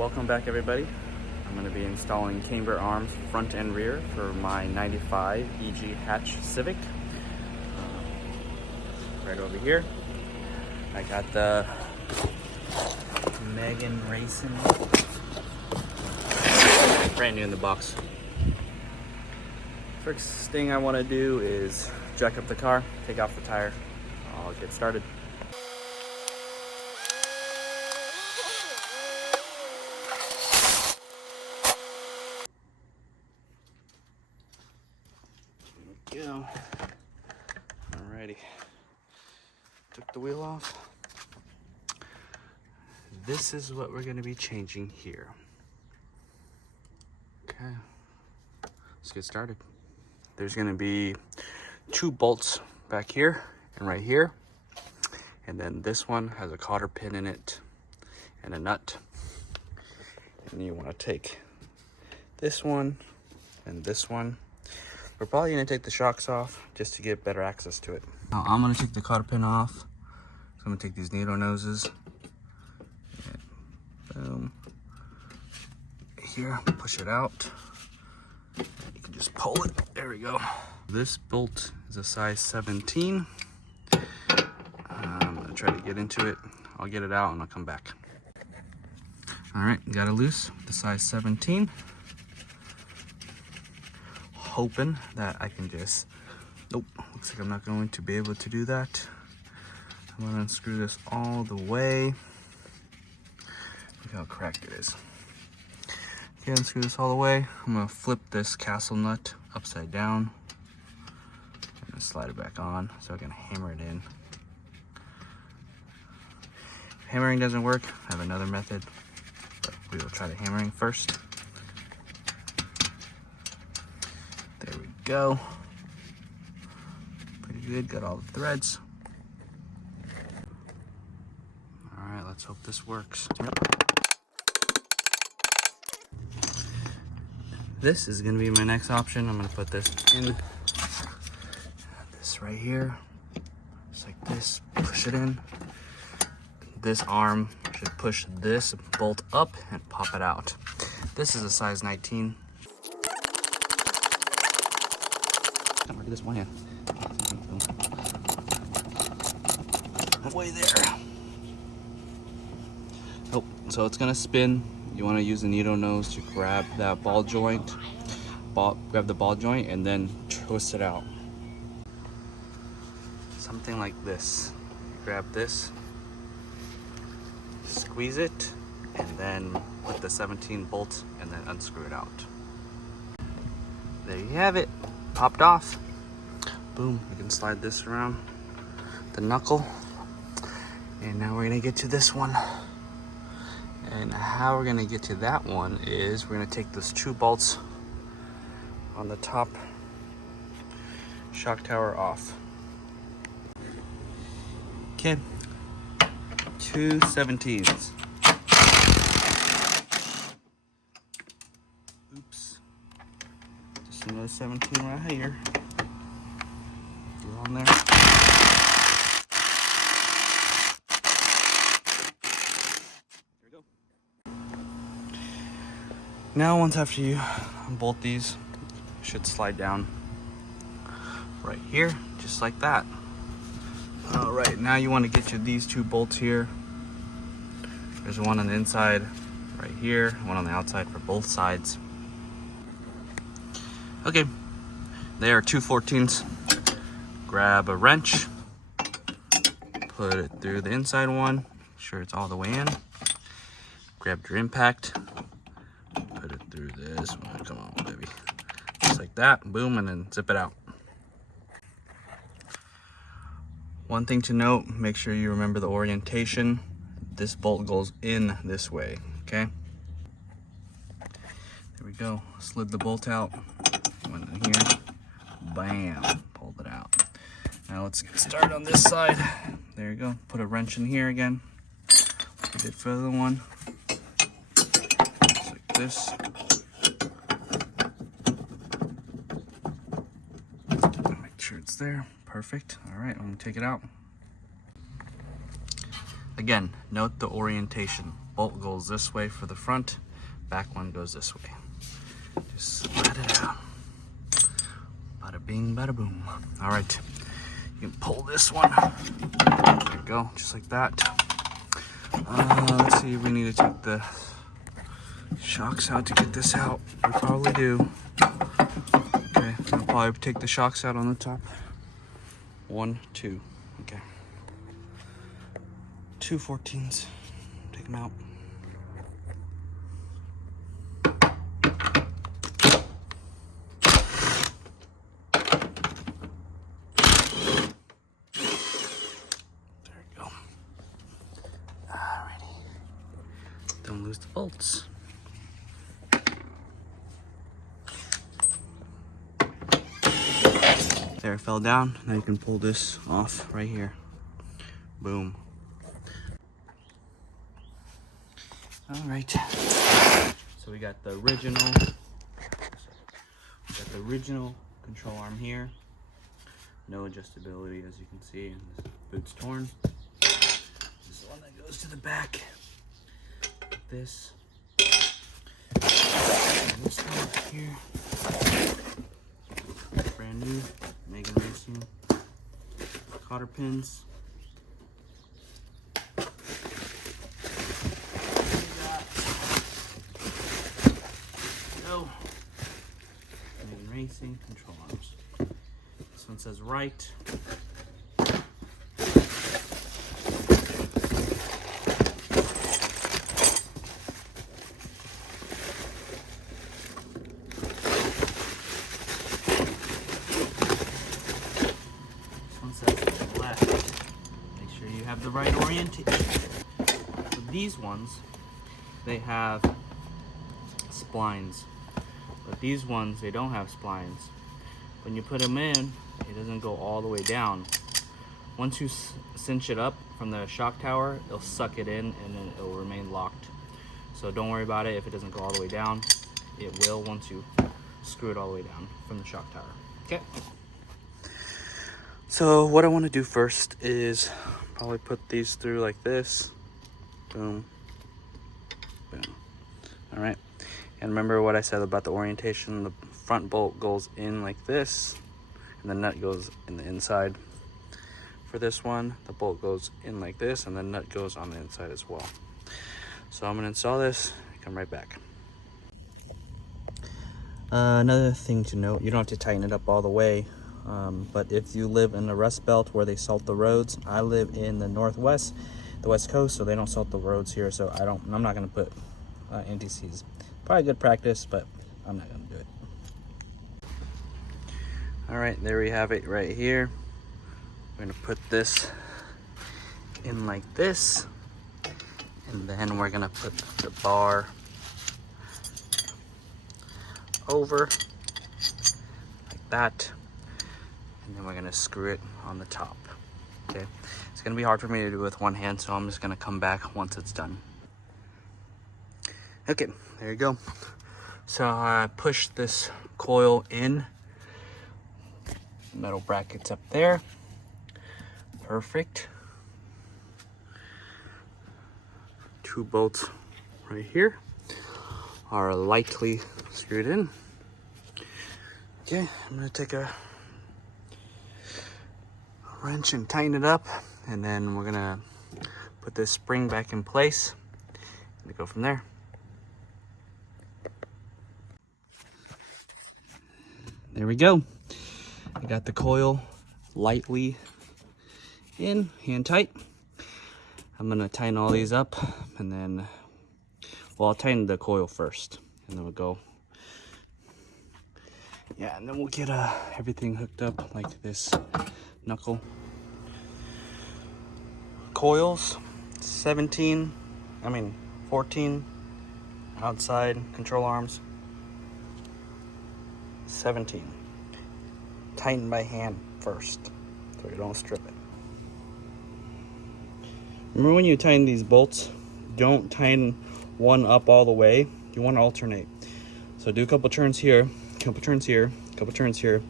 Welcome back, everybody. I'm going to be installing camber arms front and rear for my 95 EG Civic. Right over here, I got the Megan Racing, brand new in the box. First thing I want to do is jack up the car, take off the tire. I'll get started. Go. Alrighty. Took the wheel off. This is what we're going to be changing here. Okay. Let's get started. There's going to be 2 bolts back here and right here. And then this one has a cotter pin in it and a nut. And you want to take this one and this one. We're probably going to take the shocks off just to get better access to it. Now I'm going to take the cotter pin off. So I'm going to take these needle noses. And boom. Here, push it out. You can just pull it. There we go. This bolt is a size 17. I'm going to try to get into it. I'll get it out and I'll come back. All right, got it loose. The size 17. Hoping that I can just, nope, looks like I'm not going to be able to do that. I'm gonna unscrew this all the way. Look how cracked it is. Okay, unscrew this all the way. I'm gonna flip this castle nut upside down. I'm gonna slide it back on so I can hammer it in. If hammering doesn't work, I have another method, but we will try the hammering first. There we go. Pretty good, got all the threads. All right, let's hope this works. This is gonna be my next option. I'm gonna put this in, this right here, just like this, push it in. This arm should push this bolt up and pop it out. This is a size 19. I'm gonna do this one hand. Way there. Oh, so it's gonna spin. You want to use the needle nose to grab that ball joint. Grab the ball joint and then twist it out. Something like this. Grab this, squeeze it, and then put the 17 bolt and then unscrew it out. There you have it. Popped off. Boom, you can slide this around the knuckle. And now we're gonna get to this one. And how we're gonna get to that one is we're gonna take those 2 bolts on the top shock tower off. Okay, 2 17s. Oops. Just another 17 right here. Get on there. There we go. Now, once after you unbolt these, it should slide down right here, just like that. All right, now you want to get to these 2 bolts here. There's one on the inside right here, one on the outside for both sides. Okay, they are 2 14s. Grab a wrench, put it through the inside one, make sure it's all the way in. Grab your impact, put it through this one, come on baby. Just like that, boom, and then zip it out. One thing to note, make sure you remember the orientation. This bolt goes in this way, okay? There we go, slid the bolt out, went in here, bam, pulled it out. Now let's get started on this side. There you go, put a wrench in here again. We did for the other one. Just like this. Make sure it's there, perfect. All right, I'm gonna take it out. Again, note the orientation. bolt goes this way for the front, back one goes this way. Just spread it out. Bada bing, bada boom. All right, you can pull this one. There you go, just like that. Let's see if we need to take the shocks out to get this out. We probably do. Okay, I'll probably take the shocks out on the top. 1, 2, okay. 2 14s, take them out. There we go. Alrighty. Don't lose the bolts. There, it fell down. Now you can pull this off right here. Boom. All right. So we got the original control arm here. No adjustability, as you can see. And this boot's torn. This is the one that goes to the back. This. And this one here. Brand new. Megan Racing cotter pins. Go. Megan Racing control arms. This one says right. Have the right orientation. So these ones, they have splines, but these ones, they don't have splines. When you put them in, it doesn't go all the way down. Once you cinch it up from the shock tower, it'll suck it in and then it'll remain locked. So don't worry about it if it doesn't go all the way down. It will once you screw it all the way down from the shock tower. Okay. So what I want to do first is probably put these through like this. Boom. Boom. All right. And remember what I said about the orientation. The front bolt goes in like this, and the nut goes in the inside. For this one, the bolt goes in like this, and the nut goes on the inside as well. So I'm going to install this, come right back. Another thing to note, you don't have to tighten it up all the way. But if you live in the Rust Belt where they salt the roads, I live in the Northwest, the West Coast, so they don't salt the roads here. So I'm not going to put NTCs. Probably good practice, but I'm not going to do it. All right, there we have it right here. We're going to put this in like this, and then we're going to put the bar over like that. And then we're gonna screw it on the top. Okay, it's gonna be hard for me to do with one hand, so I'm just gonna come back once it's done. Okay, there you go. So I push this coil in. Metal brackets up there. Perfect. 2 bolts right here are lightly screwed in. Okay, I'm gonna take a wrench and tighten it up, and then we're gonna put this spring back in place and go from there. There we go. I got the coil lightly in, hand tight. I'm gonna tighten all these up, and then, well, I'll tighten the coil first, and then we'll go. Yeah, and then we'll get everything hooked up like this knuckle. Coils, 14 outside control arms, 17. Tighten by hand first, so you don't strip it. Remember when you tighten these bolts, don't tighten one up all the way. You want to alternate. So do a couple turns here, couple turns here, couple turns here,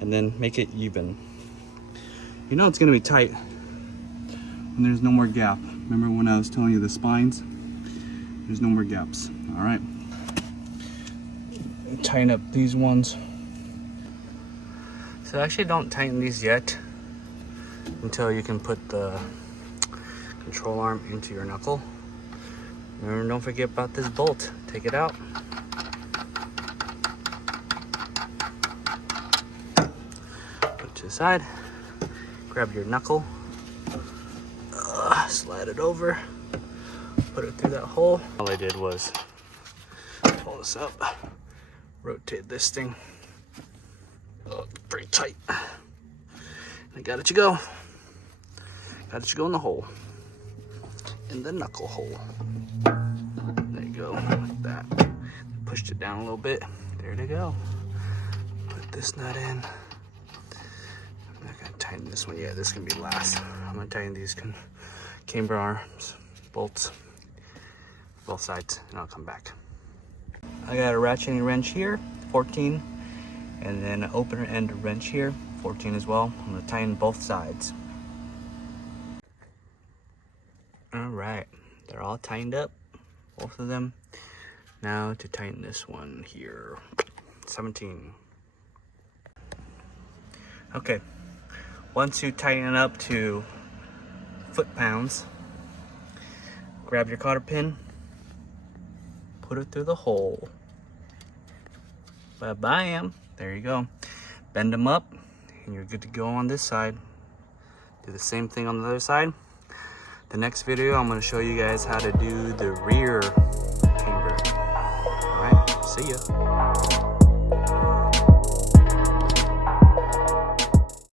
and then make it even. You know it's going to be tight when there's no more gap. Remember when I was telling you the spines? There's no more gaps. All right. Tighten up these ones. So actually don't tighten these yet until you can put the control arm into your knuckle. Remember, don't forget about this bolt. Take it out. Put it to the side. Grab your knuckle. Slide it over. Put it through that hole. All I did was pull this up, rotate this thing. Oh, pretty tight. I got it to go. Got it to go in the hole. In the knuckle hole. There you go, like that. Pushed it down a little bit. There to go. Put this nut in. I'm not gonna tighten this one yet. This can be last. I'm gonna tighten these camber arms, bolts, both sides, and I'll come back. I got a ratcheting wrench here, 14, and then an opener end wrench here, 14 as well. I'm gonna tighten both sides. All right, they're all tightened up, both of them. Now to tighten this one here, 17. Okay, once you tighten it up to foot-pounds, grab your cotter pin, put it through the hole. Bam, there you go. Bend them up, and you're good to go on this side. Do the same thing on the other side. The next video, I'm going to show you guys how to do the rear camber. All right, see ya.